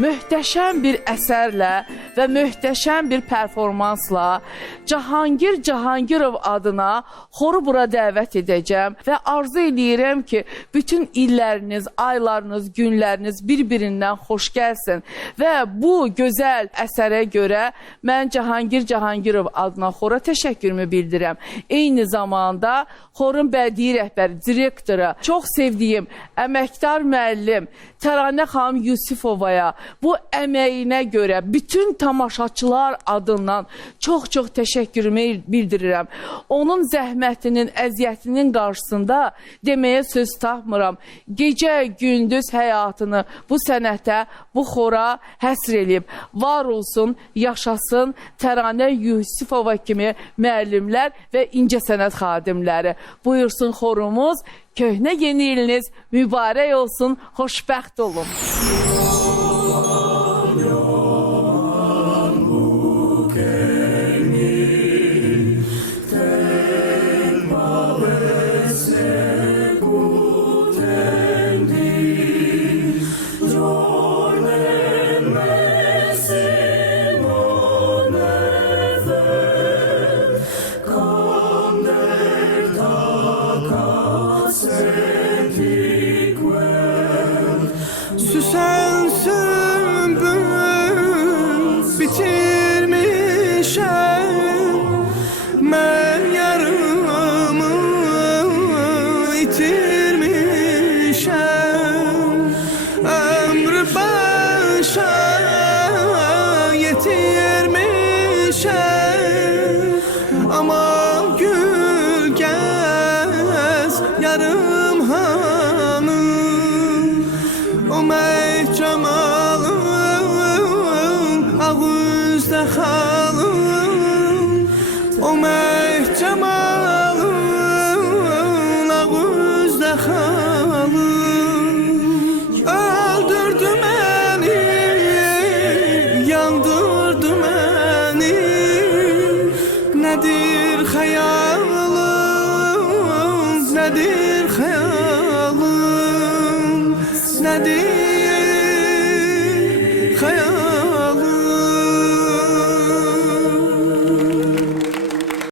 möhtəşəm bir əsərlə və möhtəşəm bir performansla Cahangir Cahangirov adına xoru bura dəvət edəcəm və arzu edirəm ki, bütün illəriniz, aylarınız, günləriniz bir-birindən xoş gəlsin və bu gözəl əsərə görə mən Cahangir Cahangirov adına xora təşəkkürümü bildirəm. Eyni zamanda xorun bədii rəhbəri, direktoru, çox sevdiyim əməkdar müəllim Təranə xanım Yusifovaya bu əməyinə görə bütün tamaşaçılar adından çox-çox təşəkkürümü bildirirəm. Onun zəhmətinin, əziyyətinin qarşısında deməyə söz tapmıram. Gecə-gündüz həyatını bu sənətə, bu xora həsr eləyib. Var olsun, yaşasın Təranə Yusifova kimi müəllimlər və incəsənət xadimləri. Buyursun xorumuz, köhnə yeni iliniz mübarək olsun, xoşbəxt olun. Süsen sümbül bitirmişem, ben yarımı itirmişem. Ömrü başa yetirmişem, ama gül gez yarım hanım. O mehcemalın ağızda halın, o mehcemalın ağızda halın. Öldürdü beni, yandırdı beni. Nedir hayalın, nedir hayalın, nedir